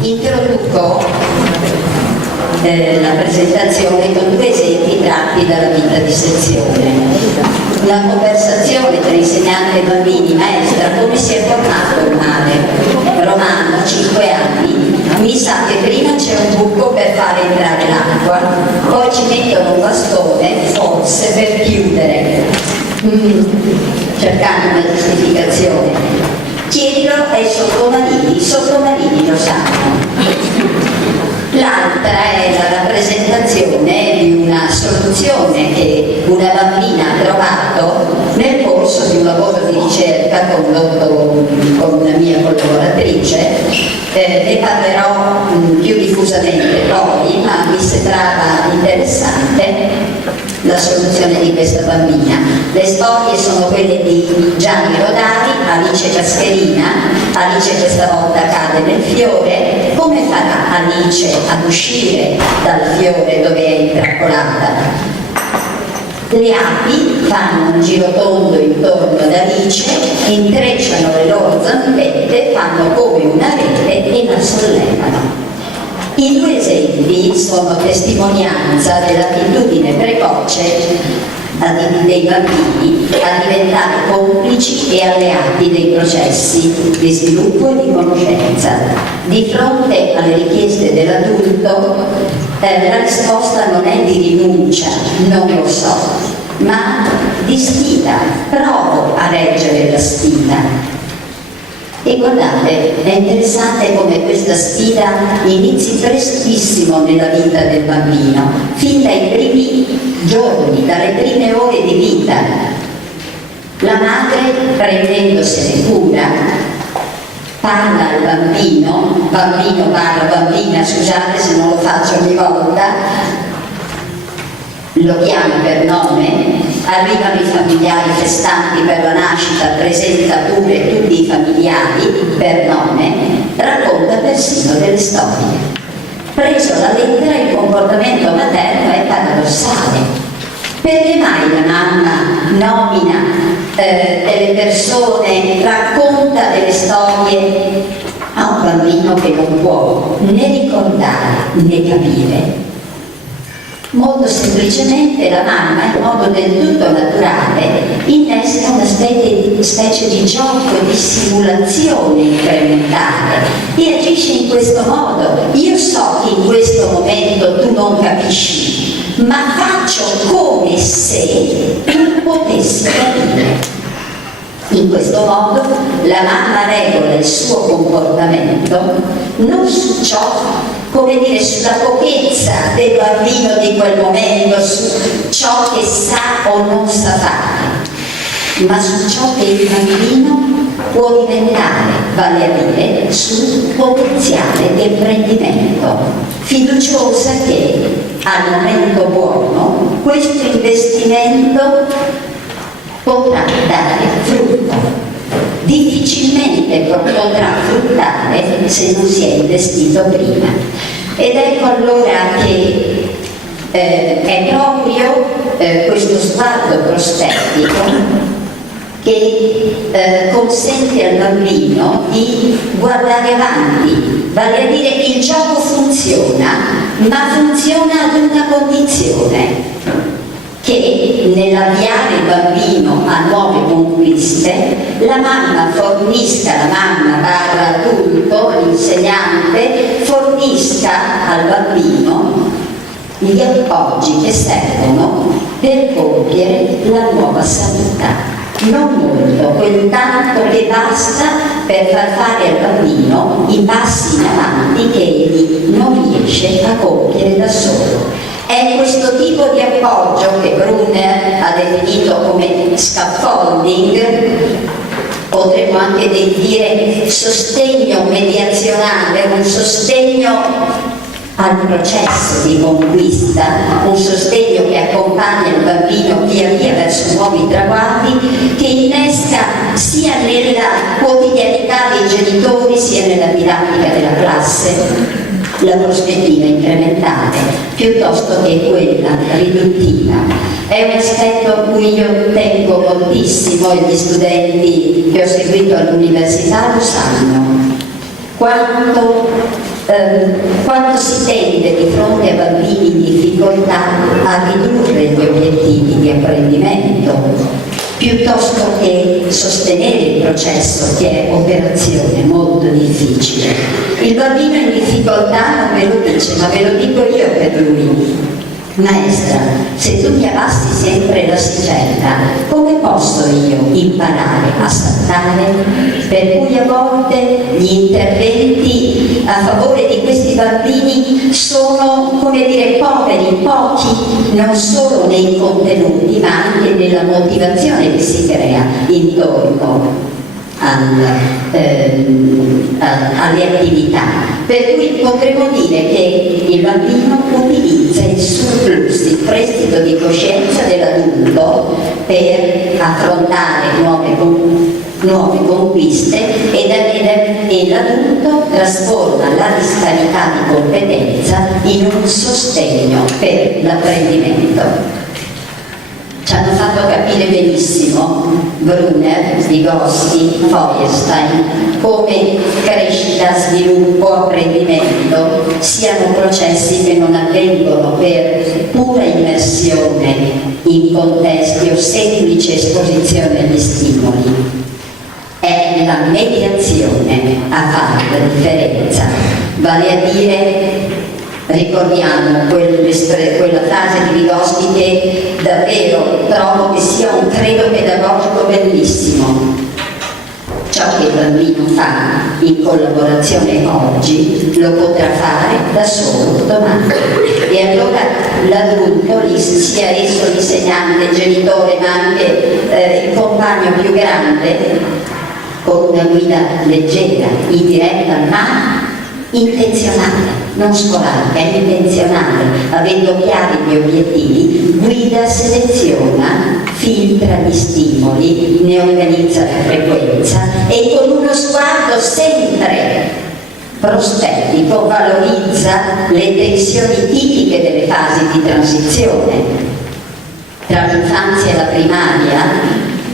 Introduco la presentazione con due esempi tratti dalla vita di sezione. La conversazione tra insegnante e bambini, maestra, come si è formato il mare? Romano, 5 anni, mi sa che prima c'è un buco per fare entrare l'acqua, poi ci mettono un bastone, forse per chiudere, cercando una giustificazione. Chiedilo ai sottomarini, i sottomarini lo sanno. L'altra è la rappresentazione di una soluzione che una bambina ha trovato nel corso di un lavoro di ricerca condotto con una mia collaboratrice. Ne parlerò più diffusamente poi, ma mi sembrava interessante la soluzione di questa bambina. Le storie sono quelle di Gianni Rodari, Alice Cascherina. Alice questa volta cade nel fiore. Come farà Alice ad uscire dal fiore dove è intrappolata? Le api fanno un giro tondo intorno ad Alice, intrecciano le loro zampette, fanno come una rete e la sollevano. I due esempi sono testimonianza dell'attitudine precoce dei bambini a diventare complici e alleati dei processi di sviluppo e di conoscenza. Di fronte alle richieste dell'adulto, la risposta non è di rinuncia, non lo so, ma di sfida. Provo a reggere la sfida. E guardate, è interessante come questa sfida inizi prestissimo nella vita del bambino, fin dai primi giorni, dalle prime ore di vita. La madre, prendendosene cura, parla al bambino parla bambina, scusate se non lo faccio ogni volta, lo chiama per nome, arrivano i familiari festanti per la nascita, presenta pure tutti i familiari per nome, racconta persino delle storie. Preso alla lettera, il comportamento materno è paradossale. Perché mai la mamma nomina delle persone, racconta delle storie a un bambino che non può né ricordare né capire? Molto semplicemente la mamma, in modo del tutto naturale, innesca una specie di gioco di simulazione incrementale e agisce in questo modo. Io so che in questo momento tu non capisci, ma faccio come se tu potessi capire. In questo modo la mamma regola il suo comportamento non su ciò, come dire, sulla pochezza del bambino di quel momento, su ciò che sa o non sa fare, ma su ciò che il bambino può diventare, vale a dire sul potenziale di apprendimento, fiduciosa che al momento buono questo investimento potrà dare frutto. Difficilmente potrà fruttare se non si è investito prima. Ed ecco allora che è proprio questo sguardo prospettico che consente al bambino di guardare avanti, vale a dire che il gioco funziona, ma funziona ad una condizione: che nell'avviare il bambino a nuove conquiste, la mamma barra adulto, l'insegnante, fornisca al bambino gli appoggi che servono per compiere la nuova santità. Non molto, quel tanto che basta per far fare al bambino i passi in avanti che egli non riesce a compiere da solo. È questo tipo di appoggio che Brunner ha definito come scaffolding, potremmo anche dire sostegno mediazionale, un sostegno al processo di conquista, un sostegno che accompagna il bambino via via verso nuovi traguardi, che innesca sia nella quotidianità dei genitori sia nella didattica della classe la prospettiva incrementale piuttosto che quella riduttiva. È un aspetto a cui io tengo moltissimo e gli studenti che ho seguito all'università lo sanno. Quanto quando si tende di fronte a bambini in difficoltà a ridurre gli obiettivi di apprendimento piuttosto che sostenere il processo, che è operazione molto difficile. Il bambino in difficoltà non me lo dice, ma ve lo dico io per lui. Maestra, se tu mi abbassi sempre l'asticella, come posso io imparare a saltare? Per cui a volte gli interventi a favore di questi bambini sono, come dire, poveri, pochi, non solo nei contenuti, ma anche nella motivazione che si crea intorno alle attività. Per cui potremmo dire che il bambino utilizza il surplus, il prestito di coscienza dell'adulto per affrontare nuove conquiste e l'adulto trasforma la disparità di competenza in un sostegno per l'apprendimento. Ci hanno fatto capire benissimo Brunner, Vygotsky, Feuerstein come crescita, sviluppo, apprendimento siano processi che non avvengono per pura immersione in contesti o semplice esposizione agli stimoli. È la mediazione a fare la differenza, vale a dire, ricordiamo quella frase di Vygotsky che davvero trovo che sia un credo pedagogico bellissimo. Ciò che il bambino fa in collaborazione oggi lo potrà fare da solo domani. E allora l'adulto, sia esso l'insegnante, il genitore, ma anche il compagno più grande, con una guida leggera, indiretta, ma intenzionale, non scolastica, è intenzionale, avendo chiari gli obiettivi, guida, seleziona, filtra gli stimoli, ne organizza la frequenza e con uno sguardo sempre prospettico valorizza le tensioni tipiche delle fasi di transizione. Tra l'infanzia e la primaria,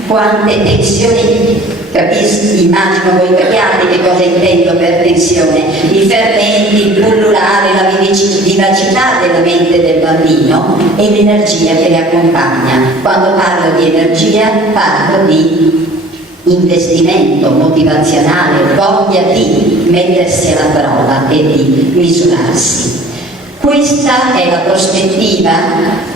quante tensioni, immagino voi capiate che cosa intendo per tensione, i fermenti, il pullulare, la vivacità della mente del bambino e l'energia che le accompagna. Quando parlo di energia parlo di investimento motivazionale, voglia di mettersi alla prova e di misurarsi. Questa è la prospettiva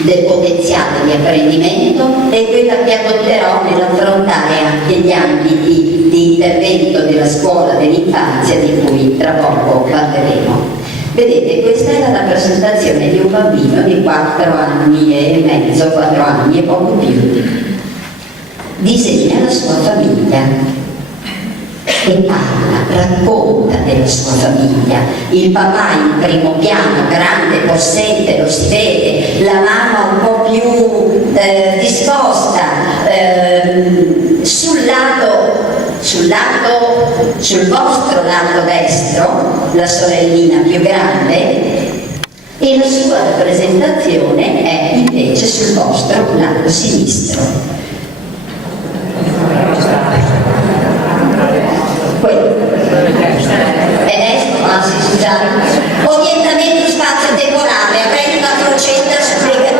del potenziale di apprendimento e quella che adotterò nell'affrontare anche gli ambiti di intervento della scuola dell'infanzia di cui tra poco parleremo. Vedete, questa è la rappresentazione di un bambino di 4 anni e mezzo, 4 anni e poco più. Disegna la sua famiglia e parla, racconta della sua famiglia. Il papà in primo piano, grande, possente, lo si vede, la mamma un po' più discosta, sul vostro lato destro, la sorellina più grande, e la sua rappresentazione è invece sul vostro lato sinistro. Orientamento spazio-temporale, avrei una crocetta spiegativa.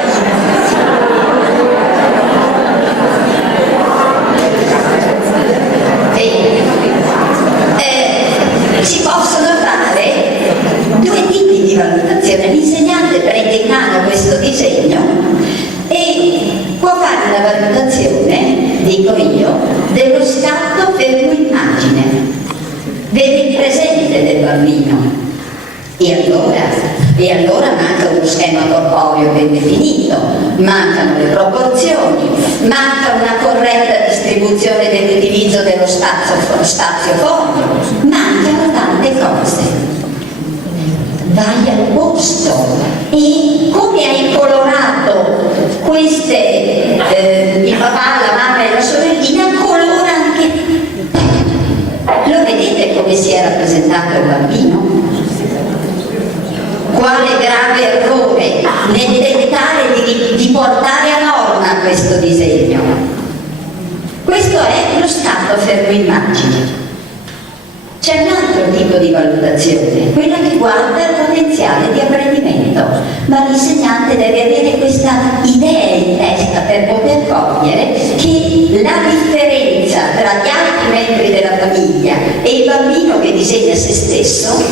Si possono fare 2 tipi di valutazione. L'insegnante prende in mano questo disegno e può fare una valutazione, dico io, dello scatto fermo-immagine. Vede il presente del bambino e allora manca uno schema corporeo ben definito, mancano le proporzioni, manca una corretta distribuzione dell'utilizzo dello spazio foglio, mancano tante cose. Vai al posto e come hai colorato queste, il papà, la mamma e la sorellina, colora anche. Lo vedete come si è rappresentato il bambino? Quale grave errore nel tentare di portare a norma questo disegno. Questo è lo scatto fermo-immagine. C'è un altro tipo di valutazione, quella che guarda il potenziale di apprendimento, ma l'insegnante deve avere questa idea in testa per poter cogliere che la differenza tra gli altri membri della famiglia e il bambino che disegna se stesso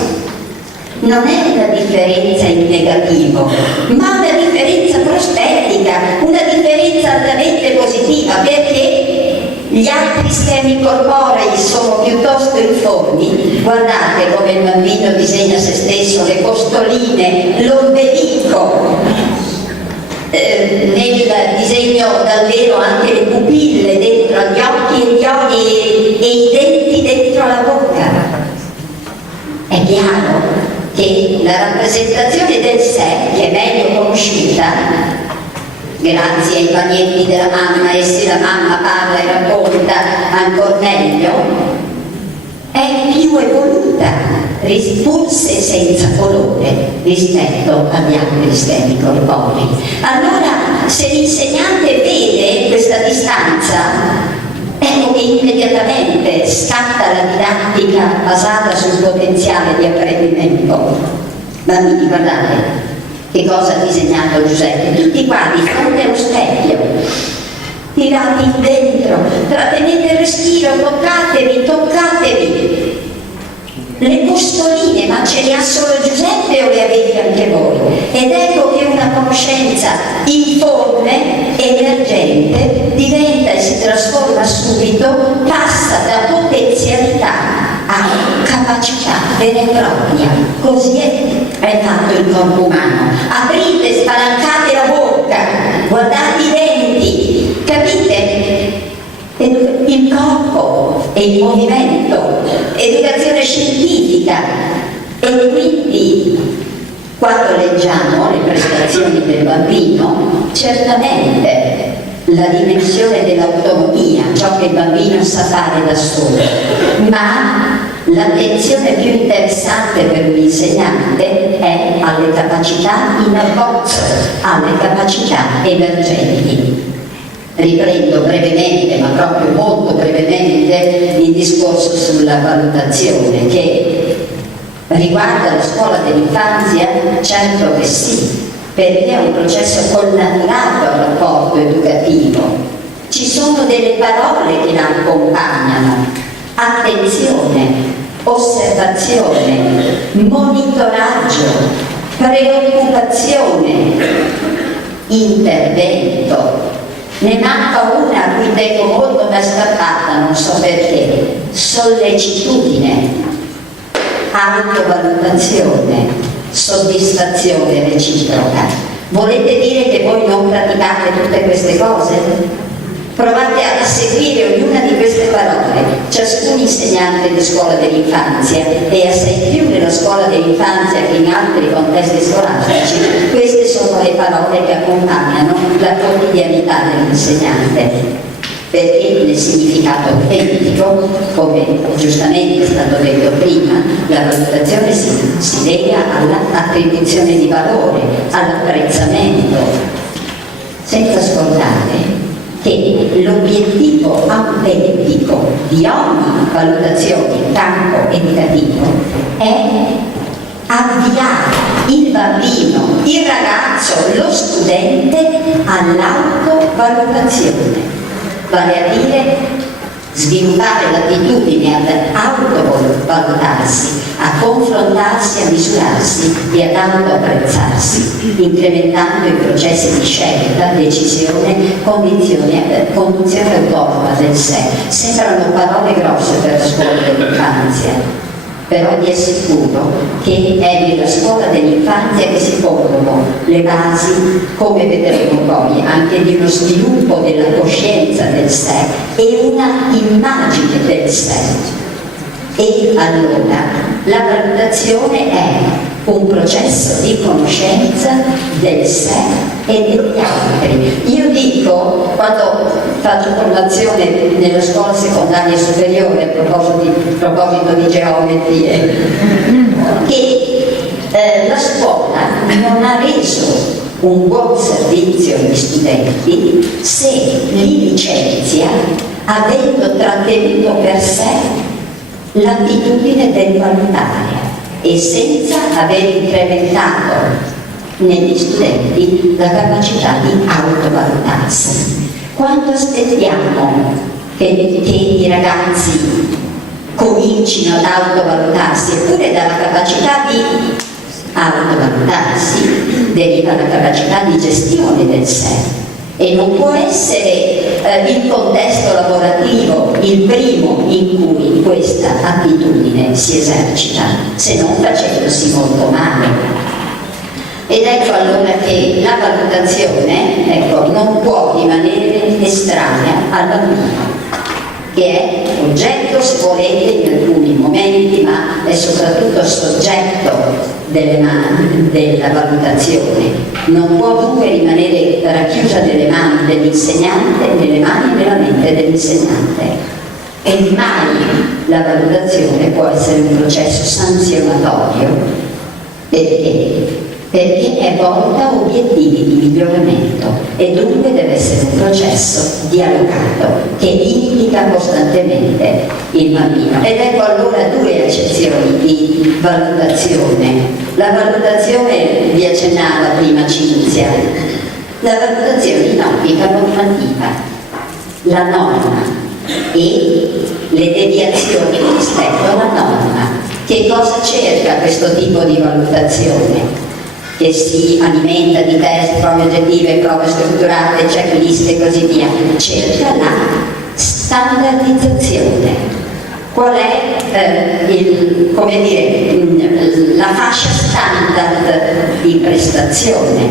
non è una differenza in negativo, ma una differenza prospettica, una differenza altamente positiva, perché gli altri schemi corporei sono piuttosto informi. Guardate come il bambino disegna se stesso, le costoline, l'ombelico, nel disegno dal vero anche le pupille dentro gli occhi e gli occhi e i denti dentro la bocca. È chiaro che la rappresentazione del sé, che è meglio conosciuta, grazie ai bagnetti della mamma, e se la mamma parla e racconta ancora meglio, è più evoluta, pur se senza colore, rispetto agli altri schemi corporei. Allora, se l'insegnante vede questa distanza, ecco che immediatamente scatta la didattica basata sul potenziale di apprendimento. Bambini, guardate che cosa ha disegnato Giuseppe, tutti qua di fronte allo specchio, tirati dentro, trattenete il respiro, toccatevi. Le costoline, ma ce le ha solo Giuseppe o le avete anche voi? Ed ecco che una conoscenza informe, emergente, diventa e si trasforma subito, passa da potenzialità a capacità vera e propria. Così è fatto il corpo umano. Aprite, spalancate la bocca, guardate i denti, capite? Il corpo e il movimento, educazione scientifica. E quindi quando leggiamo le prestazioni del bambino, certamente la dimensione dell'autonomia, ciò che il bambino sa fare da solo, ma l'attenzione più interessante per un insegnante è alle capacità in abbozzo, alle capacità emergenti. Riprendo brevemente, ma proprio molto brevemente, il discorso sulla valutazione che riguarda la scuola dell'infanzia. Certo che sì, perché è un processo connaturato al rapporto educativo. Ci sono delle parole che la accompagnano: attenzione, osservazione, monitoraggio, preoccupazione, intervento. Ne manca una a cui tengo molto da scappata, non so perché: sollecitudine, autovalutazione, soddisfazione reciproca. Volete dire che voi non praticate tutte queste cose? Provate a seguire ognuna di queste parole. Ciascun insegnante di scuola dell'infanzia, e assai più nella scuola dell'infanzia che in altri contesti scolastici, queste sono le parole che accompagnano la quotidianità dell'insegnante, perché nel significato autentico, come giustamente è stato detto prima, la valutazione si lega all'attribuzione di valore, all'apprezzamento, senza scordare che l'obiettivo autentico di ogni valutazione in campo educativo è avviare il bambino, il ragazzo, lo studente all'autovalutazione, vale a dire sviluppare l'attitudine ad autovalutarsi, a confrontarsi, a misurarsi e ad autoapprezzarsi, incrementando i processi di scelta, decisione, conduzione autonoma del sé. Sembrano parole grosse per la scuola dell'infanzia, però vi assicuro che è nella scuola dell'infanzia che si pongono le basi, come vedremo poi, anche di uno sviluppo della coscienza del sé e una immagine del sé. E allora la valutazione è un processo di conoscenza del sé e degli altri. Io dico, quando faccio formazione nella scuola secondaria superiore, a proposito di geometrie, che la scuola non ha reso un buon servizio agli studenti se li licenzia avendo trattenuto per sé l'attitudine del valutare e senza aver incrementato negli studenti la capacità di autovalutarsi. Quando aspettiamo che i ragazzi comincino ad autovalutarsi, eppure dalla capacità di autovalutarsi deriva la capacità di gestione del sé, e non può essere il contesto lavorativo il primo in cui questa attitudine si esercita, se non facendosi molto male. Ed ecco allora che la valutazione, non può rimanere estranea al bambino, che è oggetto, se volete, in alcuni momenti, ma è soprattutto soggetto della valutazione. Non può dunque rimanere racchiusa nelle mani dell'insegnante, nelle mani e nella mente dell'insegnante. E mai la valutazione può essere un processo sanzionatorio. Perché? Perché è volta a obiettivi di miglioramento e dunque deve essere un processo dialogato che implica costantemente il bambino. Ed ecco allora due accezioni di valutazione. La valutazione, vi accennava prima Cinzia, la valutazione in ottica normativa, la norma e le deviazioni rispetto alla norma. Che cosa cerca questo tipo di valutazione? Che si alimenta di test, prove oggettive, prove strutturate, checklist e così via, cerca la standardizzazione. Qual è la fascia standard di prestazione?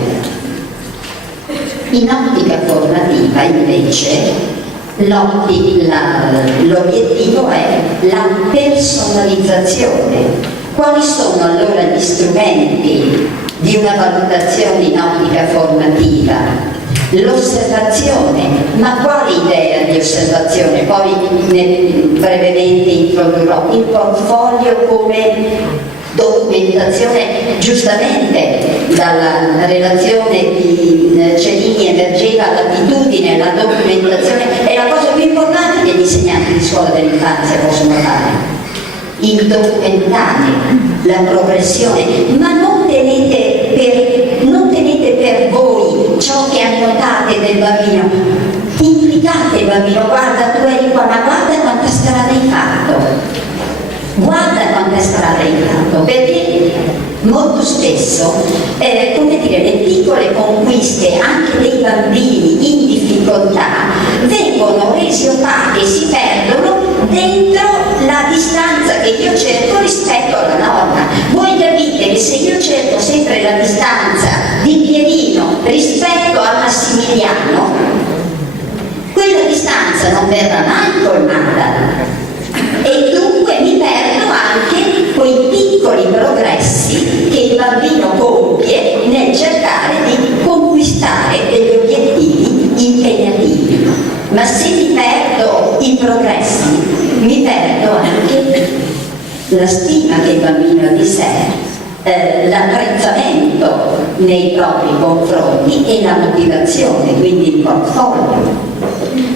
In ottica formativa invece l'obiettivo è la personalizzazione. Quali sono allora gli strumenti di una valutazione in ottica formativa? L'osservazione, ma quale idea di osservazione? Poi brevemente introdurrò il portfolio come documentazione. Giustamente dalla relazione di Celini emergeva l'attitudine, la documentazione è la cosa più importante che gli insegnanti di scuola dell'infanzia possono fare. Il documentare la progressione, ma non tenete per voi ciò che annotate del bambino, implicate il bambino, guarda tu eri qua, ma guarda quanta strada hai fatto, perché molto spesso le piccole conquiste anche dei bambini in difficoltà vengono resi opache e si perdono dentro la distanza che io cerco rispetto alla norma. Voi capite che se io cerco sempre la distanza di Pierino rispetto a Massimiliano, quella distanza non verrà mai colmata e dunque mi perdo anche quei piccoli progressi che il bambino compie nel cercare di conquistare degli obiettivi impegnativi. Ma se mi perdo i progressi, mi perdo anche la stima che il bambino ha di sé, l'apprezzamento nei propri confronti e la motivazione, quindi il portfolio,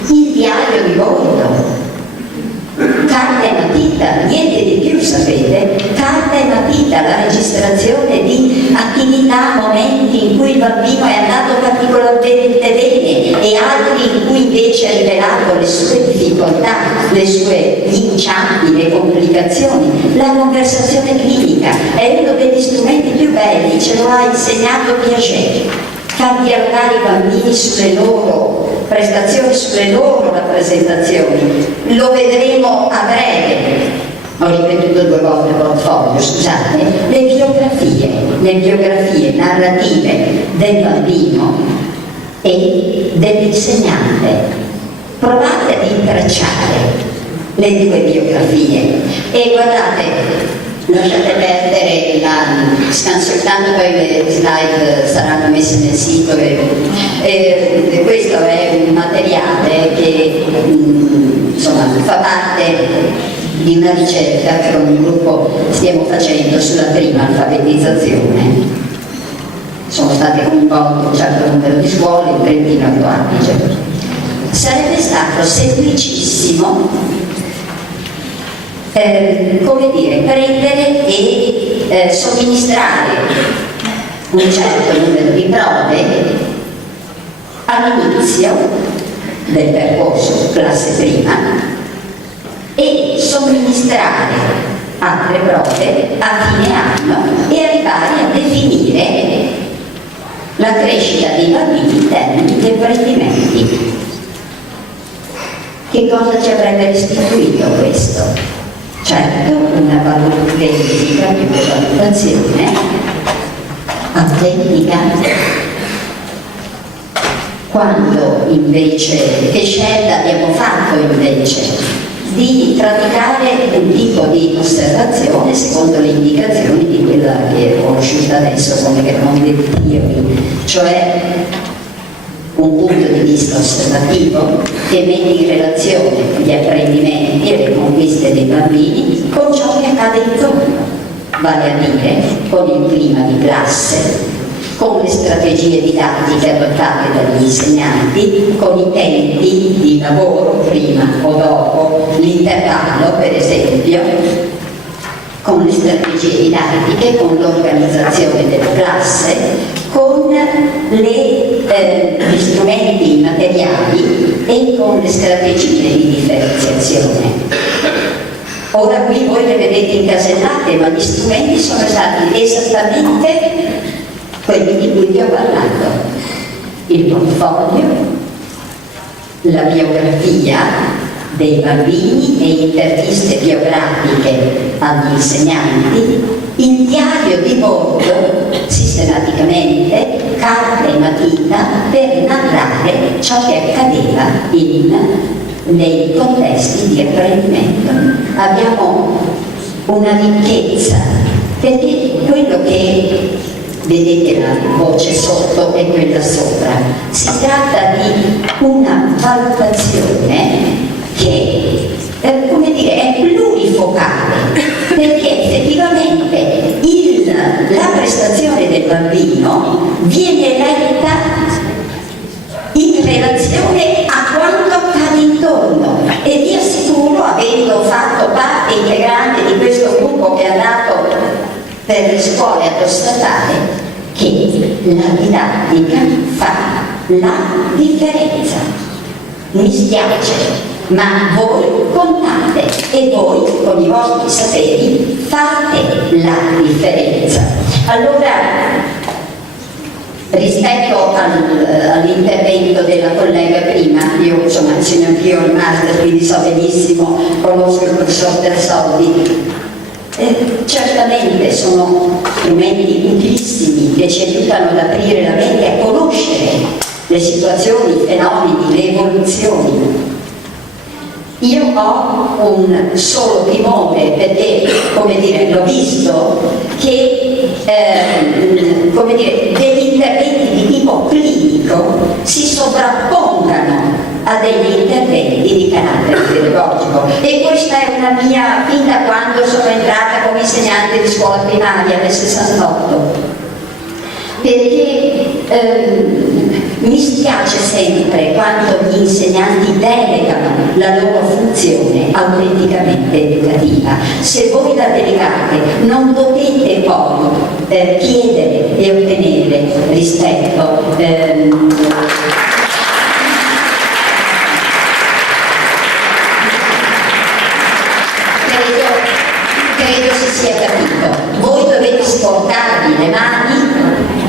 il diario di bordo, carta e matita, niente di più, sapete, carta e matita, la registrazione di attività, momenti in cui il bambino è andato particolarmente bene e altri in cui invece ha rivelato le sue difficoltà, le sue inciampi, le complicazioni. La conversazione clinica è uno degli strumenti più belli, ce lo ha insegnato Piaget, far dialogare i bambini sulle loro prestazioni, sulle loro rappresentazioni. Lo vedremo a breve. Ho ripetuto 2 volte portfolio, scusate. Le biografie narrative del bambino e dell'insegnante. Provate ad intracciare le 2 biografie e guardate, lasciate perdere soltanto poi le slide saranno messe nel sito e questo è un materiale che insomma fa parte di una ricerca che con un gruppo stiamo facendo sulla prima alfabetizzazione. Sono state coinvolte un certo numero di scuole, il Trentino Alto Adige. Sarebbe stato semplicissimo come dire, prendere e somministrare un certo numero di prove all'inizio del percorso classe prima e somministrare altre prove a fine anno e arrivare a definire la crescita dei bambini in termini di apprendimenti. Che cosa ci avrebbe restituito questo? Certo, una verifica più che valutazione autentica. Quando invece, che scelta abbiamo fatto invece? Di praticare un tipo di osservazione secondo le indicazioni di quella che ho conosciuta adesso come grande theory, cioè un punto di vista osservativo che mette in relazione gli apprendimenti e le conquiste dei bambini con ciò che accade intorno, vale a dire con il clima di classe, con le strategie didattiche adottate dagli insegnanti, con i tempi di lavoro prima o dopo l'intervallo, per esempio, con le strategie didattiche, con l'organizzazione della classe, con gli strumenti materiali e con le strategie di differenziazione. Ora qui voi le vedete incasellate, ma gli strumenti sono stati esattamente quelli di cui vi ho parlato: il portfolio, la biografia dei bambini e interviste biografiche agli insegnanti, il diario di bordo sistematicamente, carta e matita, per narrare ciò che accadeva nei contesti di apprendimento. Abbiamo una ricchezza, perché quello che vedete la voce sotto e quella sopra, si tratta di una valutazione che come dire, è plurifocale, perché effettivamente la prestazione del bambino viene letta in relazione a quanto accade intorno, e vi assicuro, avendo fatto parte integrante di questo gruppo che è andato per le scuole ad osservare, che la didattica fa la differenza. Mi spiace, ma voi contate e voi con i vostri saperi fate la differenza. Allora, rispetto all'intervento della collega prima, io insomma insegno anch'io il master, quindi so benissimo, conosco il professor Tersoldi. Certamente sono strumenti utilissimi che ci aiutano ad aprire la mente, a conoscere le situazioni, i fenomeni, le evoluzioni. Io ho un solo timore, perché, come dire, l'ho visto, che come dire, degli interventi di tipo clinico si sovrappongano a degli interventi di carattere pedagogico, e questa è una mia, fin da quando sono entrata come insegnante di scuola primaria nel 68, perché mi spiace sempre quando gli insegnanti delegano la loro funzione autenticamente educativa. Se voi la delegate non potete poi chiedere e ottenere rispetto credo si sia capito. Voi dovete sporcarvi le mani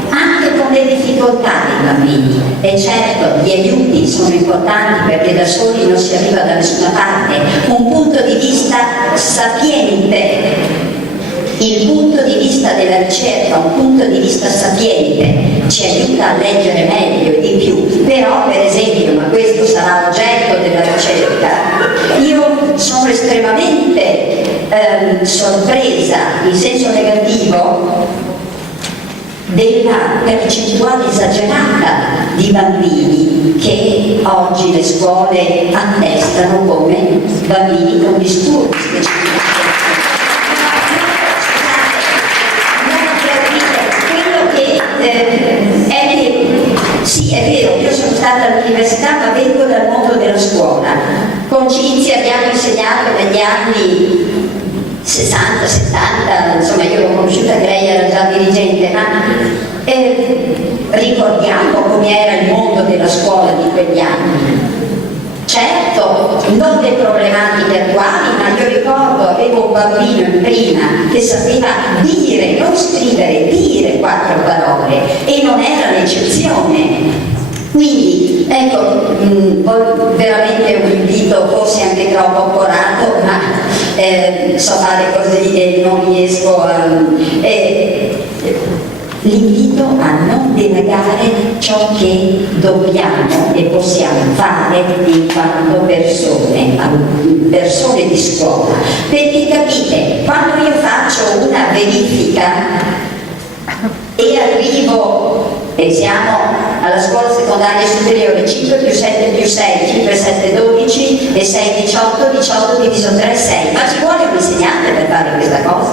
anche con le difficoltà dei bambini, e certo gli aiuti sono importanti perché da soli non si arriva da nessuna parte. Un punto di vista sapiente, il punto di vista della ricerca, un punto di vista sapiente ci aiuta a leggere meglio e di più. Però, per esempio, ma questo sarà oggetto della ricerca, io sono estremamente sorpresa in senso negativo della percentuale esagerata di bambini che oggi le scuole attestano come bambini con disturbi specifici. Sì, è vero, io sono stata all'università ma vengo dal mondo della scuola. Con Cinzia abbiamo insegnato negli anni 60, 70, insomma io l'ho conosciuta che lei era già dirigente, ma ricordiamo com'era il mondo della scuola di quegli anni. Certo, non le problematiche attuali, ma io ricordo, avevo un bambino in prima che sapeva dire, non scrivere, dire 4 parole e non era l'eccezione. Quindi, ecco, veramente un invito, forse anche troppo accorato, ma so fare così e non riesco a... l'invito a non denegare ciò che dobbiamo e possiamo fare in quanto persone di scuola. Perché capite, quando io faccio una verifica e arrivo e siamo alla scuola secondaria superiore 5 più 7 più 6, 5, 7, 12 e 6, 18, 18 diviso 3, 6. Ma ci vuole un insegnante per fare questa cosa?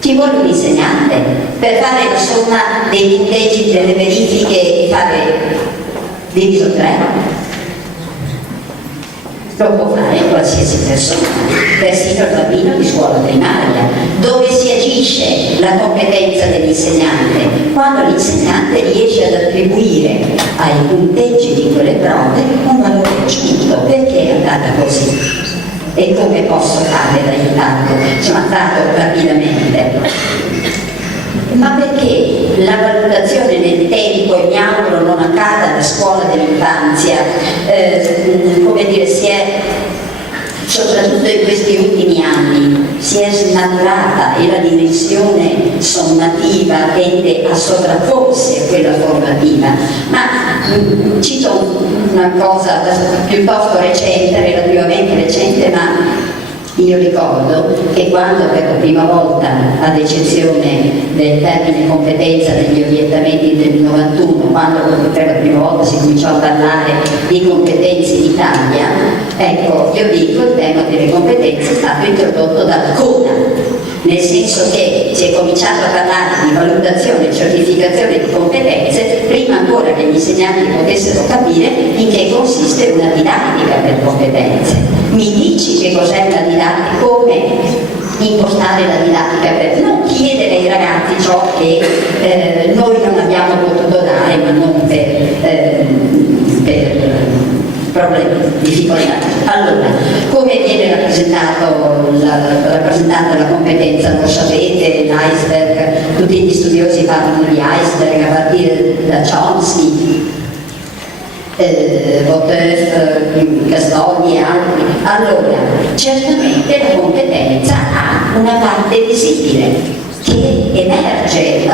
Ci vuole un insegnante per fare la somma dei punteggi delle verifiche e fare diviso 3? Lo può fare qualsiasi persona, persino il bambino di scuola primaria, dove si agisce la competenza dell'insegnante, quando l'insegnante riesce ad attribuire ai punteggi di quelle prove un valore aggiunto. Perché è andata così? E come posso fare da aiutarlo? Insomma, fatto rapidamente. Ma perché la valutazione nel tempo, e mi auguro non accada alla scuola dell'infanzia, come dire, si è, soprattutto in questi ultimi anni, si è snaturata e la dimensione sommativa tende a sovrapporsi a quella formativa. Ma cito una cosa piuttosto recente, relativamente recente, ma io ricordo che quando per la prima volta, ad eccezione del termine competenza degli orientamenti del 91, quando per la prima volta si cominciò a parlare di competenze in Italia, ecco, io dico il tema delle competenze è stato introdotto dalla CONA, nel senso che si è cominciato a parlare di valutazione e certificazione di competenze prima ancora che gli insegnanti potessero capire in che consiste una didattica per competenze. Mi dici che cos'è una didattica, come impostare la didattica per non chiedere ai ragazzi ciò che noi non abbiamo potuto dare, ma non per problemi, difficoltà. Allora, come viene rappresentata la competenza? Lo sapete, l'iceberg, tutti gli studiosi parlano di iceberg a partire da Chomsky, Botev, Castaldi e altri. Allora, certamente la competenza ha una parte visibile che emerge,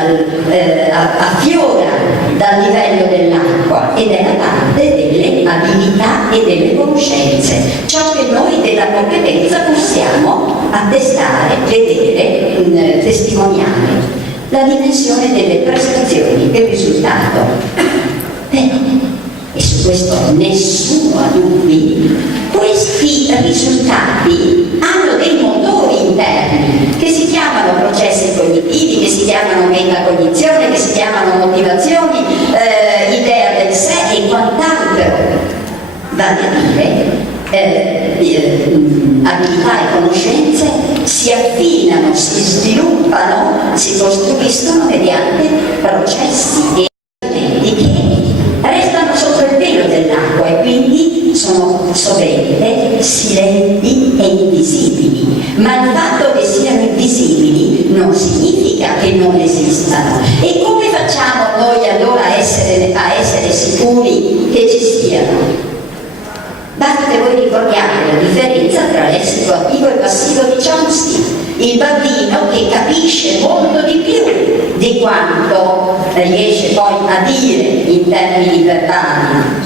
affiora dal livello dell'acqua, ed è la parte delle abilità e delle conoscenze, ciò che noi della competenza possiamo attestare, vedere, testimoniare, la dimensione delle prestazioni, il risultato. E su questo nessuno ha dubbi. Questi risultati hanno dei motori interni che si chiamano processi cognitivi, che si chiamano metacognizione, che si chiamano motivazioni, idea del sé e quant'altro. Vale a dire, abilità e conoscenze si affinano, si sviluppano, si costruiscono mediante processi e elementi che restano sotto il velo dell'acqua e quindi sono sovente silenti e invisibili. Ma il fatto che siano invisibili non significa che non esistano. E come facciamo noi allora a essere sicuri che ci siano? Basta che voi ricordiate la differenza tra lessico attivo e passivo di Chomsky, il bambino che capisce molto di più di quanto riesce poi a dire in termini verbali,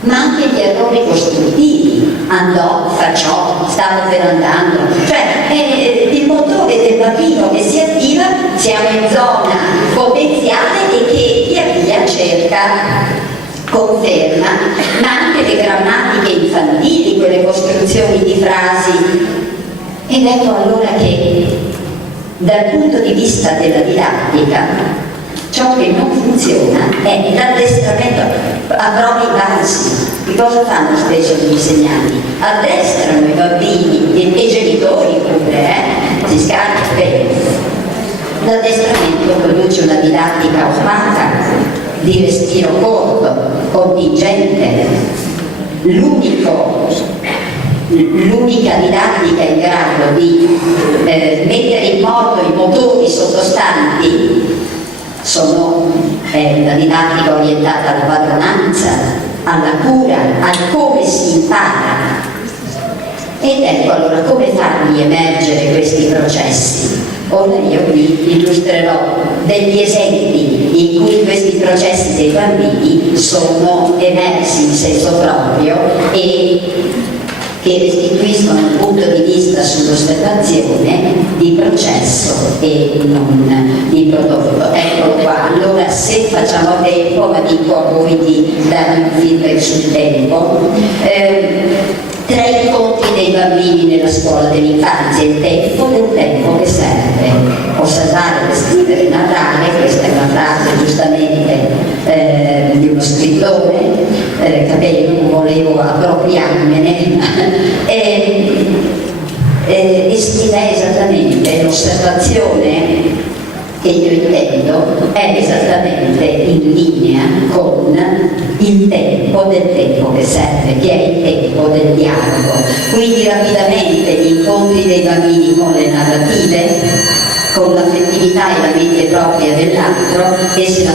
ma anche gli errori costruttivi, andò, facciò, stava per andando, cioè è il motore del bambino che si attiva, siamo in zona potenziale e che via via cerca conferma, ma anche le grammatiche infantili, quelle costruzioni di frasi. Ed ecco allora che dal punto di vista della didattica ciò che non funziona è l'addestramento a prove basi. Che cosa fanno spesso gli insegnanti? Addestrano i bambini bambini e genitori pure, si scarica bene. L'addestramento produce una didattica opaca, di respiro corto, contingente. L'unica didattica in grado di mettere in moto i motori sottostanti sono la didattica orientata alla padronanza, alla cura, al come si impara. Ed ecco allora come farli emergere questi processi. Ora io vi illustrerò degli esempi in cui questi processi dei bambini sono emersi in senso proprio e che restituiscono un punto di vista sull'osservazione di processo e non di prodotto. Eccolo qua. Allora, se facciamo tempo, ma dico a voi di darmi un feedback sul tempo, 3 incontri dei bambini nella scuola dell'infanzia, il tempo del tempo che serve. Osservare, descrivere, narrare, questa è una frase giustamente di uno scrittore, che non volevo appropriarmene, e si è esattamente l'osservazione che io intendo è esattamente in linea con il tempo del tempo che serve, che è il tempo del dialogo. Quindi rapidamente gli incontri dei bambini con le narrative, con l'affettività e la mente propria dell'altro e se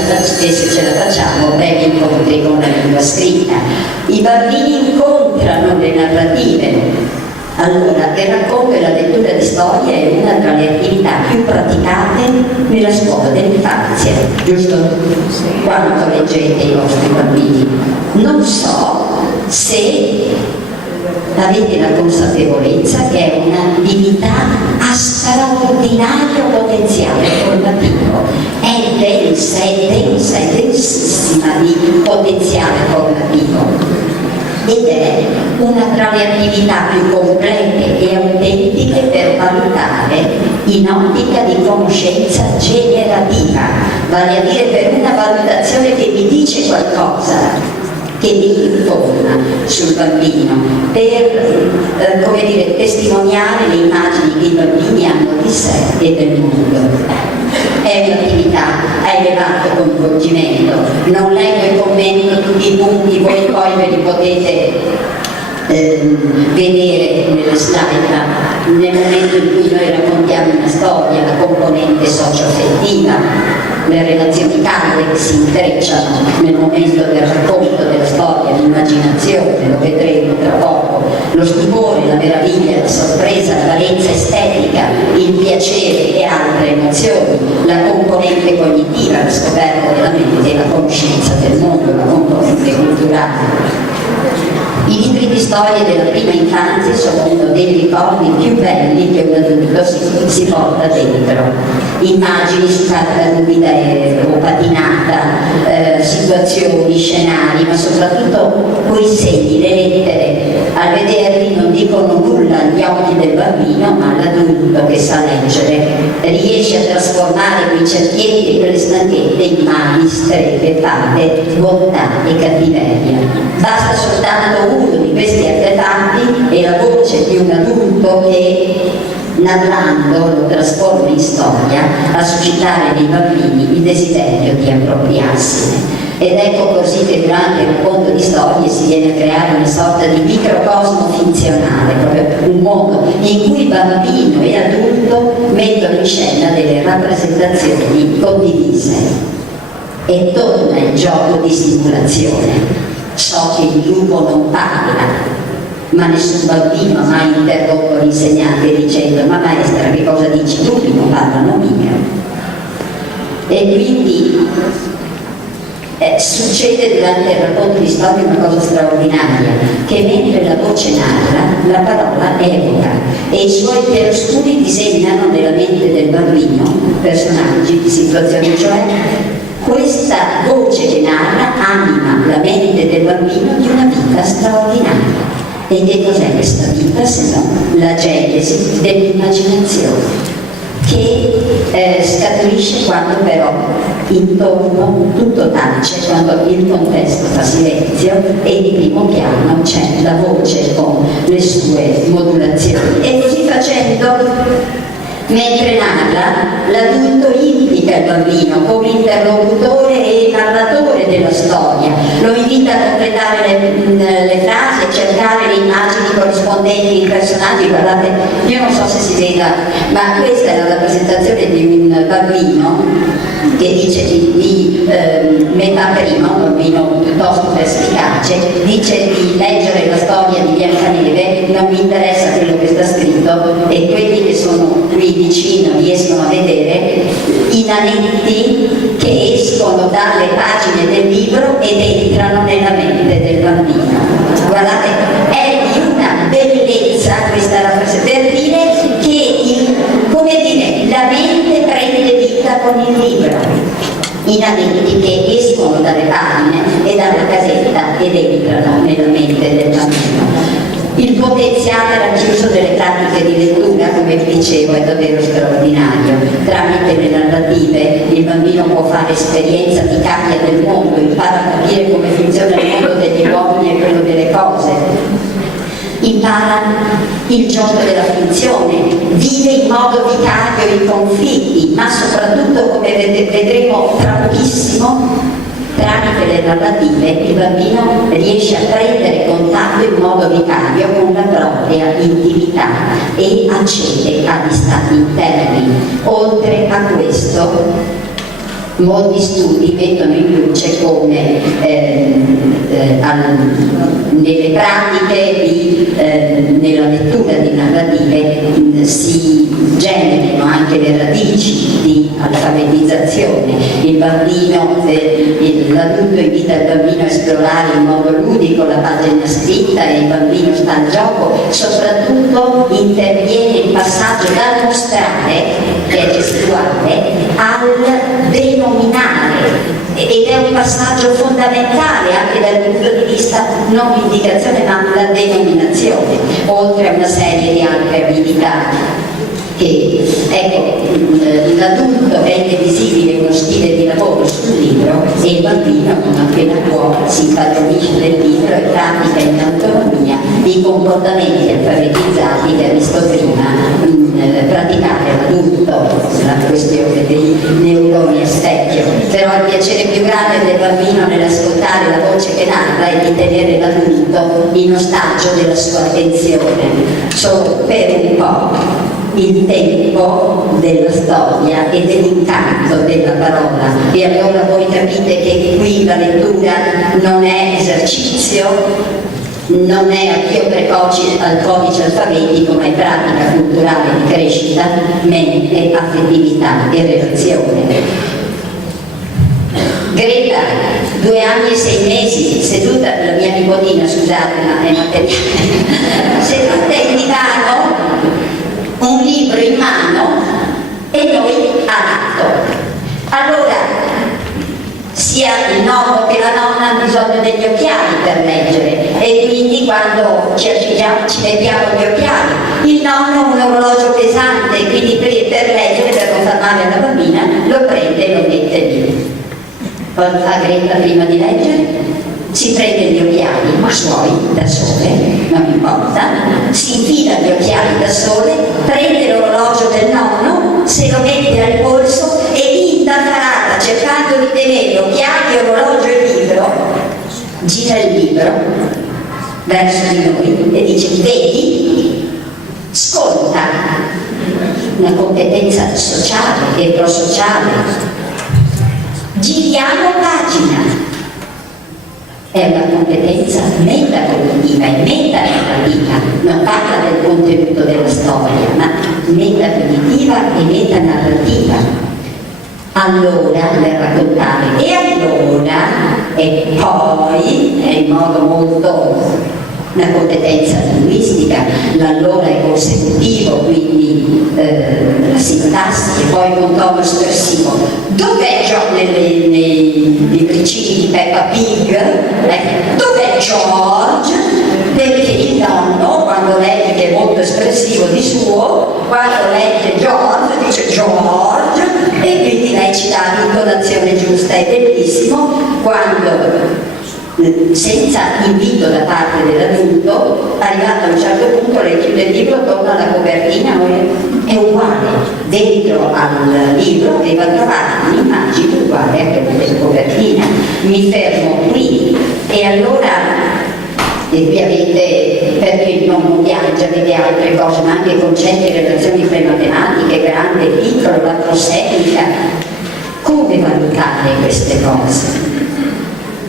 ce la facciamo brevi incontri con la lingua scritta. I bambini incontrano le narrative. Allora, il racconto e la lettura di storia è una tra le attività più praticate nella scuola dell'infanzia, giusto? Quanto leggete i vostri bambini? Non so se avete la consapevolezza che è un'attività a straordinario potenziale formativo, è densa, è densissima di potenziale formativo. Ed è una tra le attività più complete e autentiche per valutare in ottica di conoscenza generativa, vale a dire per una valutazione che vi dice qualcosa, che vi informa sul bambino, per come dire, testimoniare le immagini che i bambini hanno di sé e del mondo. È un'attività a elevato coinvolgimento, non leggo e commento tutti i punti, voi poi ve li potete vedere nelle slide, nel momento in cui noi raccontiamo una storia, la componente socio-affettiva, le relazioni calde che si intrecciano nel momento del racconto della storia, l'immaginazione, lo vedremo tra poco, lo stupore, la meraviglia, la sorpresa, la valenza estetica, il piacere e altre emozioni, la componente cognitiva, la scoperta della mente e la conoscenza del mondo, la componente culturale. I libri di storia della prima infanzia sono uno dei ricordi più belli che un adulto si porta dentro. Immagini su carta umida o patinata, situazioni, scenari, ma soprattutto quei segni, le lettere. A vederli non dicono nulla agli occhi del bambino, ma all'adulto che sa leggere riesce a trasformare quei cerchietti e quelle stanchette in mani, streghe, fate, bontà e cattiveria. Basta soltanto uno di questi artefatti e la voce di un adulto che, narrando, lo trasforma in storia, a suscitare nei bambini il desiderio di appropriarsene. Ed ecco così che durante il racconto di storie si viene a creare una sorta di microcosmo finzionale, proprio un mondo in cui bambino e adulto mettono in scena delle rappresentazioni condivise. E torna il gioco di simulazione. So che il lupo non parla, ma nessun bambino ha mai interrotto l'insegnante dicendo: ma maestra, che cosa dici? I lupi non parlano mica. E quindi succede durante il racconto di storia una cosa straordinaria, che mentre la voce narra, la parola evoca e i suoi chiaroscuri disegnano nella mente del bambino personaggi di situazioni, cioè questa voce che narra anima la mente del bambino di una vita straordinaria. E che cos'è questa vita se no la genesi dell'immaginazione, che scaturisce quando però intorno tutto tace quando il contesto fa silenzio e di primo piano c'è la voce con le sue modulazioni. E così facendo, mentre narra, l'adulto implica il bambino come interlocutore e narratore della storia, lo invita a completare le frasi e cercare le immagini corrispondenti ai personaggi. Guardate, io non so se si veda, ma questa è la rappresentazione di un bambino che dice di metà prima, un bambino piuttosto perspicace, dice di leggere la storia di Biancaneve, non mi interessa quello che sta scritto, e quelli che sono qui vicino riescono a vedere i nanetti che escono dalle pagine del libro ed entrano nella mente del bambino. Guardate, è di una bellezza questa rappresentazione, per dire che come dire, la mente prende vita con il libro. I nanetti che escono dalle pagine e dalla casetta ed entrano nella mente del bambino. Il potenziale racchiuso delle pratiche di lettura, come vi dicevo, è davvero straordinario. Tramite le narrative il bambino può fare esperienza di cambia del mondo, impara a capire come funziona il mondo degli uomini e quello delle cose, impara il gioco della finzione, vive in modo vicario i conflitti, ma soprattutto, come vedremo tra pochissimo, tramite le narrative il bambino riesce a prendere contatto in modo vicario con la propria intimità e accede agli stati interni. Oltre a questo, molti studi mettono in luce come nelle pratiche nella lettura di narrative si generino anche le radici di alfabetizzazione. Il bambino, l'adulto invita il bambino a esplorare in modo ludico la pagina scritta e il bambino sta al gioco. Soprattutto interviene il passaggio dal mostrare, che è gestuale, al denominare, ed è un passaggio fondamentale anche dal punto di vista non l'indicazione ma la denominazione, oltre a una serie di altre abilità. Che, ecco, l'adulto rende visibile uno stile di lavoro sul libro e il bambino, non appena può, si impadronisce del libro e pratica in autonomia i comportamenti alfabetizzati che ha visto prima praticare l'adulto, la questione dei neuroni a specchio. Però il piacere più grande del bambino nell'ascoltare la voce che narra è di tenere l'adulto in ostaggio della sua attenzione, solo per un po', il tempo della storia e dell'incanto della parola. E allora voi capite che qui la lettura non è esercizio, non è avvio precoce al codice alfabetico, ma è pratica culturale di crescita, mente, affettività e relazione. Greta, 2 anni e 6 mesi, seduta, la mia nipotina, scusate, ma è materiale, seduta in divano, un libro in mano e noi a lato. Allora, sia il nonno che la nonna hanno bisogno degli occhiali per leggere e quindi quando ci mettiamo gli occhiali, il nonno ha un orologio pesante, quindi per leggere, per non far male alla bambina, lo prende e lo mette lì. Fa Greta prima di leggere? Si prende gli occhiali suoi da sole, non importa, si infila gli occhiali da sole, prende l'orologio del nonno, se lo mette al polso e indaffarata, cercando di tenere occhiali, orologio e libro, gira il libro verso di noi e dice: vedi, ascolta, una competenza sociale e prosociale. Giriamo pagina. È una competenza metacognitiva e metanarrativa, non parla del contenuto della storia, ma metacognitiva e metanarrativa. Allora, nel raccontare, e allora, e poi, è in modo molto una competenza linguistica, l'allora è consecutivo, quindi la sintassi, e poi con tono espressivo. Dov'è nei libricini di Peppa Pig? Dov'è George? Perché il nonno, quando legge, che è molto espressivo di suo, quando legge George dice George, e quindi lei ci dà l'intonazione giusta. senza invito da parte dell'adulto, arrivato a un certo punto lei chiude il libro, torna alla copertina, è uguale. Dentro al libro aveva trovato un'immagine uguale a quella della copertina. Mi fermo qui e allora e qui avete, perché il nonno piange, avete altre cose, ma anche concetti e relazioni prematematiche, grande, piccolo, la prosetica. Come valutare queste cose?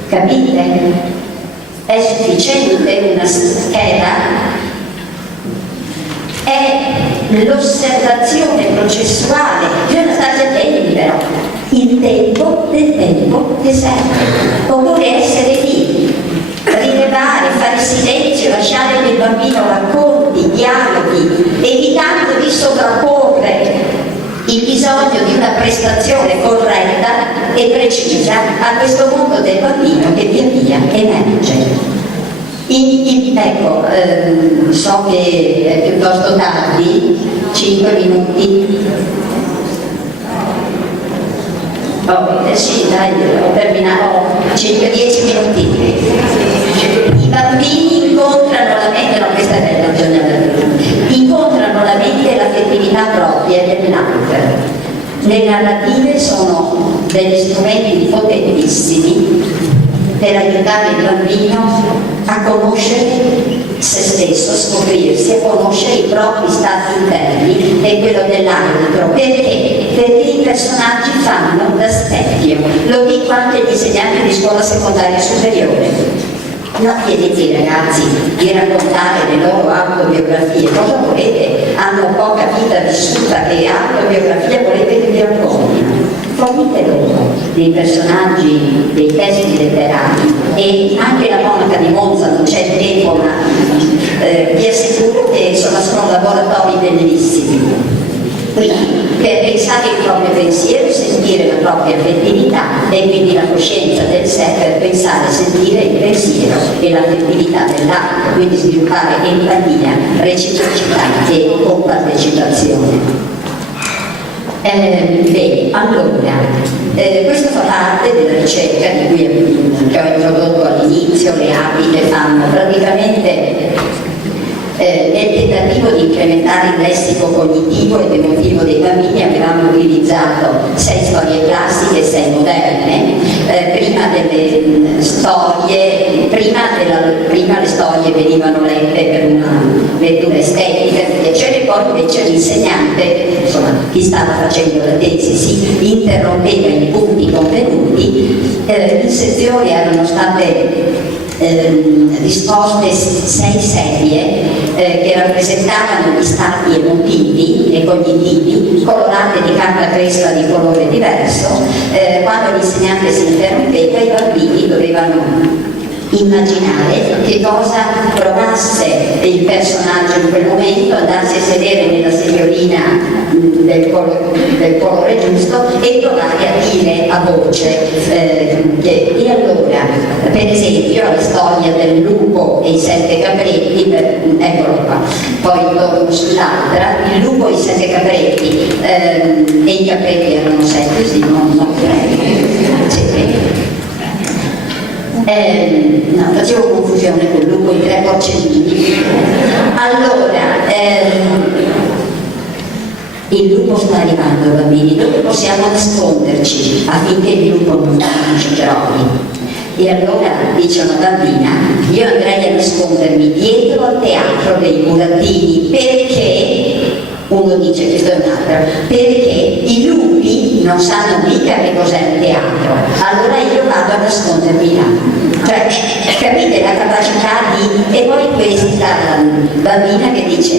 Capite? È sufficiente una scheda? È l'osservazione processuale, bisogna starci attenti però, il tempo del tempo che serve, occorre essere lì, rilevare, fare silenzio, lasciare che il bambino racconti, dialoghi, evitando di sovrapporre il bisogno di una prestazione corretta e precisa a questo mondo del bambino che via via emerge. Ecco, so che è piuttosto tardi, 5 minuti. Sì, dai, ho terminato 5-10 minuti. I bambini incontrano la mente, no, questa è bella, bisogna incontrano la mente e l'affettività propria dell'altro. Le narrative sono degli strumenti potentissimi per aiutare il bambino a conoscere se stesso, scoprirsi, a conoscere i propri stati interni e quello dell'altro. Perché? Perché i personaggi fanno da specchio. Lo dico anche agli insegnanti di scuola secondaria superiore. Non chiedete ai ragazzi di raccontare le loro autobiografie, cosa volete? Hanno poca vita vissuta, che autobiografia volete che vi raccontino? Fornite loro dei personaggi, dei testi letterari, e anche la monaca di Monza non c'è il tempo, ma vi assicuro che sono laboratori bellissimi. Quindi per pensare il proprio pensiero, sentire la propria affettività e quindi la coscienza del sé per pensare, sentire il pensiero e l'affettività dell'altro, quindi sviluppare empatia, reciprocità e compartecipazione. Bene, allora, questo fa parte della ricerca di cui che ho introdotto all'inizio. Le api le fanno praticamente nel tentativo di incrementare il lessico cognitivo ed emotivo dei bambini. Avevamo utilizzato 6 storie classiche e 6 moderne, prima le storie venivano lette per una lettura estetica di piacere, poi invece l'insegnante, insomma chi stava facendo la tesi, si interrompeva i punti convenuti. In sezione erano state disposte 6 serie che rappresentavano gli stati emotivi e cognitivi, colorate di carta crespa di colore diverso. Quando l'insegnante si interrompeva, i bambini dovevano immaginare che cosa provasse il personaggio in quel momento, andarsi a sedere nella seggiolina del colore giusto e provare a dire a voce. E allora, per esempio, la storia del lupo e i 7 capretti, eccolo qua, poi torno sull'altra, il lupo e i 7 capretti, e i capretti erano 7, sì, non 3. No, facevo confusione con il lupo e i 3 porcellini. Allora, il lupo sta arrivando, bambini, dove possiamo nasconderci affinché il lupo non ci trovi? E allora dice una bambina: io andrei a nascondermi dietro al teatro dei burattini, perché uno dice, questo è un altro, perché i lupi non sanno mica che cos'è il teatro, allora io vado a nascondermi là. Cioè, capite la capacità di... E poi questa bambina che dice: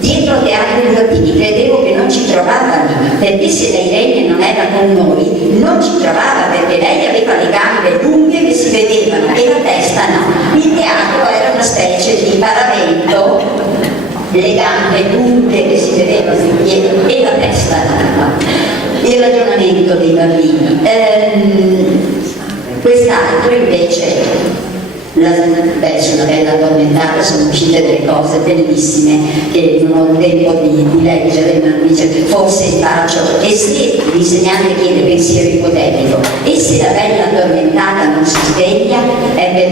dietro al teatro dei burattini credevo che non ci trovava lì, perché se la Irene non era con noi non ci trovava, perché lei aveva le gambe lunghe che si vedevano e la testa no. Il teatro era una specie di paravento, le gambe lunghe che si vedevano e la testa no. Il ragionamento dei bambini. Quest'altro invece, sono bella addormentata, sono uscite delle cose bellissime che non ho il tempo di leggere, ma dice forse il bacio, e se l'insegnante chiede pensiero ipotetico, e se la bella addormentata non si sveglia, è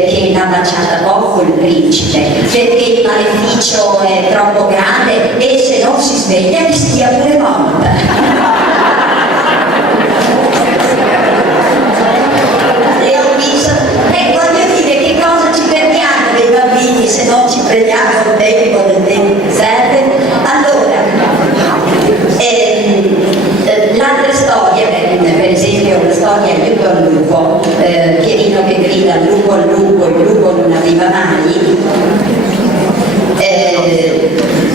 poco il principe, perché il maleficio è troppo grande e se non si sveglia che stia pure morta. Voglio dire, che cosa ci perdiamo dei bambini se non ci prendiamo il tempo del tempo che serve? Allora, l'altra storia, per esempio la storia Aiuto al lupo, Pierino che grida al lupo, il lupo non arriva mai.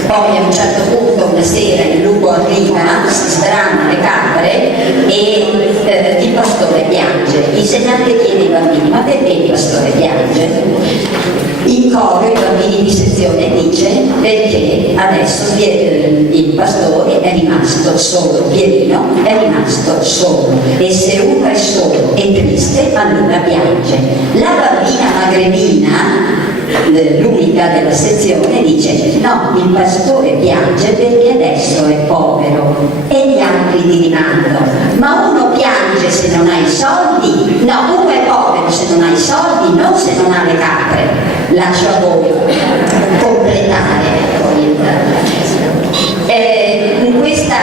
Poi a un certo punto una sera il lupo arriva, si sbrana le capre e il pastore piange. L'insegnante chiede ai bambini: ma perché il pastore piange? In coro i bambini di sezione dice: perché adesso il pastore è rimasto solo, Pierino è rimasto solo, e se uno è solo e triste allora piange. La bambina magrebina, l'unica della sezione, dice: no, il pastore piange perché adesso è povero. E gli altri ti rimandano: ma uno piange se non ha i soldi? No, uno è povero se non ha i soldi, non se non ha le capre. Lascio a voi completare in questa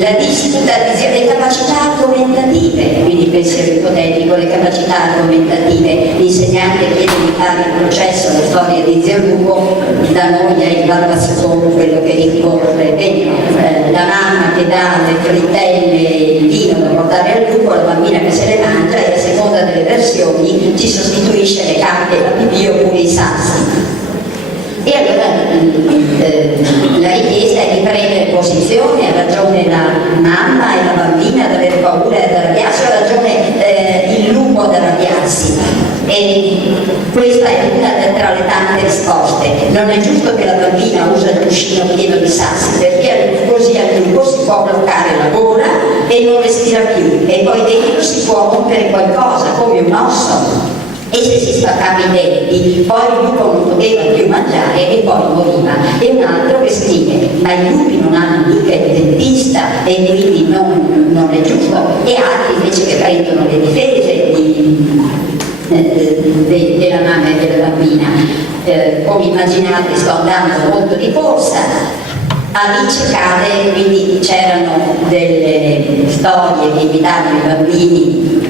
la disputa delle capacità argomentative, quindi pensiero ipotetico, le capacità argomentative. L'insegnante chiede di fare il processo alla storia di Zio Lupo, da noi è il barbassone, quello che rincorre, la mamma che dà le frittelle e il vino da portare al lupo, la bambina che se le mangia, e a seconda delle versioni ci sostituisce le cacche, la pipì oppure i sassi. E allora la richiesta è di prendere posizione: ha ragione la mamma e la bambina ad avere paura e ad arrabbiarsi, ha ragione il lupo ad arrabbiarsi. E questa è una tra le tante risposte. Non è giusto che la bambina usa il cuscino pieno di sassi, perché così al lupo si può bloccare la gola e non respira più, e poi dentro si può rompere qualcosa come un osso. E se si spaccava i denti, poi il lupo non poteva più mangiare e poi moriva. E un altro che scrive: ma i lupi non hanno mica il dentista e quindi non è giusto. E altri invece che prendono le difese della mamma e della bambina. Come immaginate, sto andando molto di corsa. Alice cade, quindi c'erano delle storie che invitavano i bambini,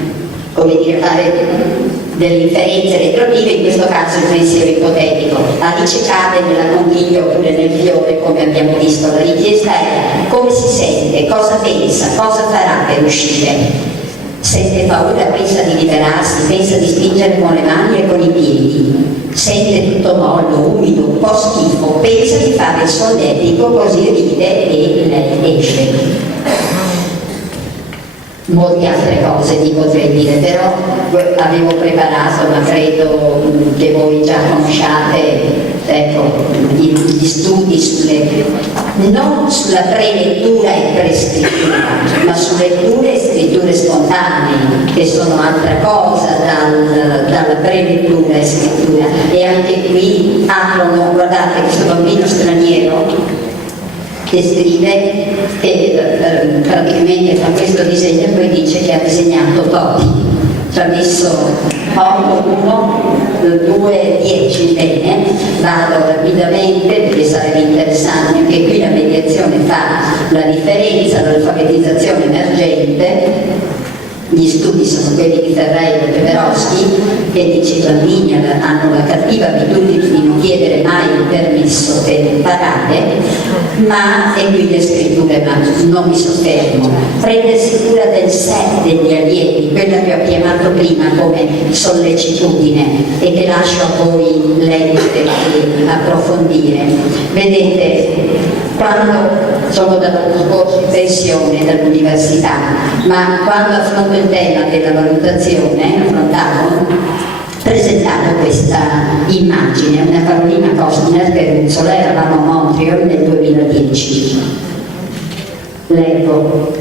come dire, a fare delle inferenze retroattive, in questo caso il pensiero ipotetico. Alice cade nella conchiglia oppure nel fiore, come abbiamo visto. La richiesta è: come si sente, cosa pensa, cosa farà per uscire? Sente paura, pensa di liberarsi, pensa di spingere con le mani e con i piedi, sente tutto mollo, umido, un po' schifo, pensa di fare il solletico, così ride e lei esce. Molte altre cose vi potrei dire, però avevo preparato, ma credo che voi già conosciate, gli studi non sulla prelettura e prescrittura, ma su letture e scritture spontanee, che sono altra cosa dalla prelettura e scrittura. E anche qui aprono, guardate, questo bambino straniero che scrive, che praticamente fa questo disegno e poi dice che ha disegnato Totti. Ci ha messo 8, 1, 2, 10, bene, vado rapidamente perché sarebbe interessante. Anche qui la mediazione fa la differenza, l'alfabetizzazione emergente. Gli studi sono quelli di Ferreira e Peveroschi, che dice: i bambini hanno la cattiva abitudine di non chiedere mai il permesso per imparare, ma, e qui le scritture, ma non mi soffermo, prendersi cura del sé degli allievi, quella che ho chiamato prima come sollecitudine e che lascio a voi leggere e approfondire. Vedete, quando sono dall'anno scorso in pensione dall'università, ma quando affronto il tema della valutazione, presentavo questa immagine, una Carolina Costner Peruzzola, eravamo a Montreal nel 2010. Leggo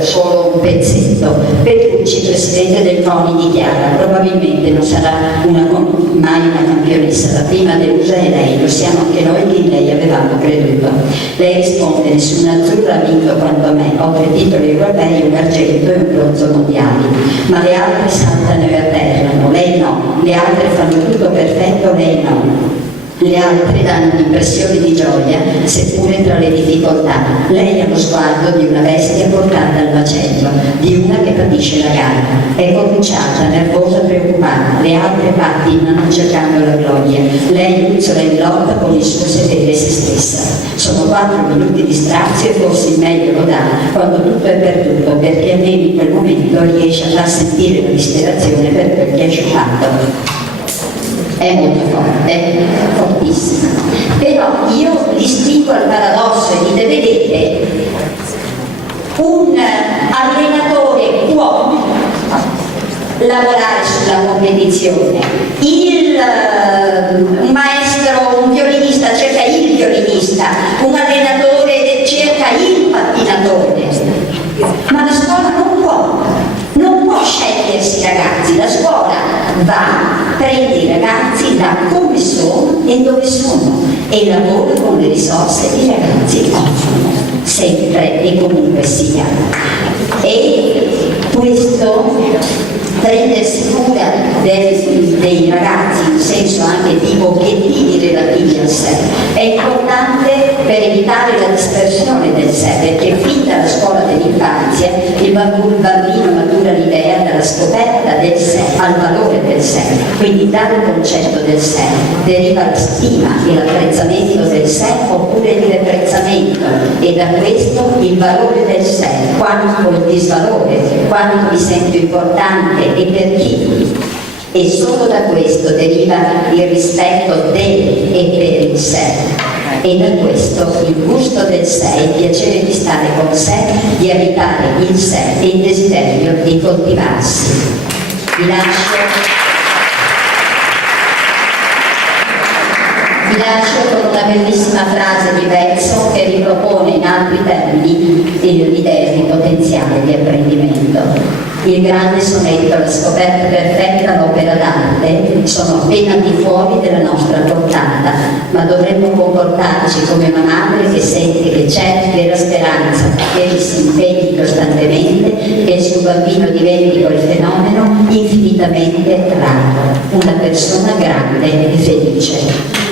solo un pezzetto. Petrucci, presidente del CONI, dichiara: probabilmente non sarà mai una campionessa, la prima delusa è lei, lo siamo anche noi che in lei avevamo creduto. Lei risponde: nessun azzurro ha vinto quanto me, ho 3 titoli europei, un argento e un bronzo mondiali, ma le altre saltano e atterrano, lei no, le altre fanno tutto perfetto, lei no. Le altre danno un'impressione di gioia, seppure tra le difficoltà. Lei ha lo sguardo di una bestia portata al macello, di una che patisce la gara. È cominciata, nervosa, preoccupata. Le altre pattinano cercando la gloria. Lei puzzola in lotta con il suo sedere se stessa. Sono 4 minuti di strazio e forse il meglio lo dà quando tutto è perduto, perché almeno in quel momento riesce a far sentire la disperazione per quel che ha sciupato. È molto forte, fortissima. Però io distingo al paradosso e dite, vedete, un allenatore può lavorare sulla competizione, un maestro, un violinista cerca il violinista, un allenatore cerca il pattinatore, ma la scuola non può scegliersi i ragazzi, la scuola prende i ragazzi da come sono e dove sono e lavora con le risorse che i ragazzi offrono, sempre e comunque sia. E questo prendersi cura dei ragazzi in senso anche di obiettivi relativi al sé è importante per evitare la dispersione del sé, perché fin dalla scuola dell'infanzia il bambino matura l'idea dalla scoperta del sé al valore del sé, quindi dal concetto del sé deriva la stima e l'apprezzamento del sé oppure il deprezzamento, e da questo il valore del sé, quanto il disvalore, quanto mi sento importante e per chi. E solo da questo deriva il rispetto del e per il sé. E da questo il gusto del sé, il piacere di stare con sé, di abitare il sé e il desiderio di coltivarsi. Vi lascio con una bellissima frase di Bezzo che ripropone in altri termini l'idea di potenziale di apprendimento. Il grande sonetto, la scoperta perfetta, l'opera d'arte sono appena al di fuori della nostra portata, ma dovremmo comportarci come una madre che sente che c'è vera speranza, che si impegni costantemente, che il suo bambino diventi quel fenomeno infinitamente raro, una persona grande e felice.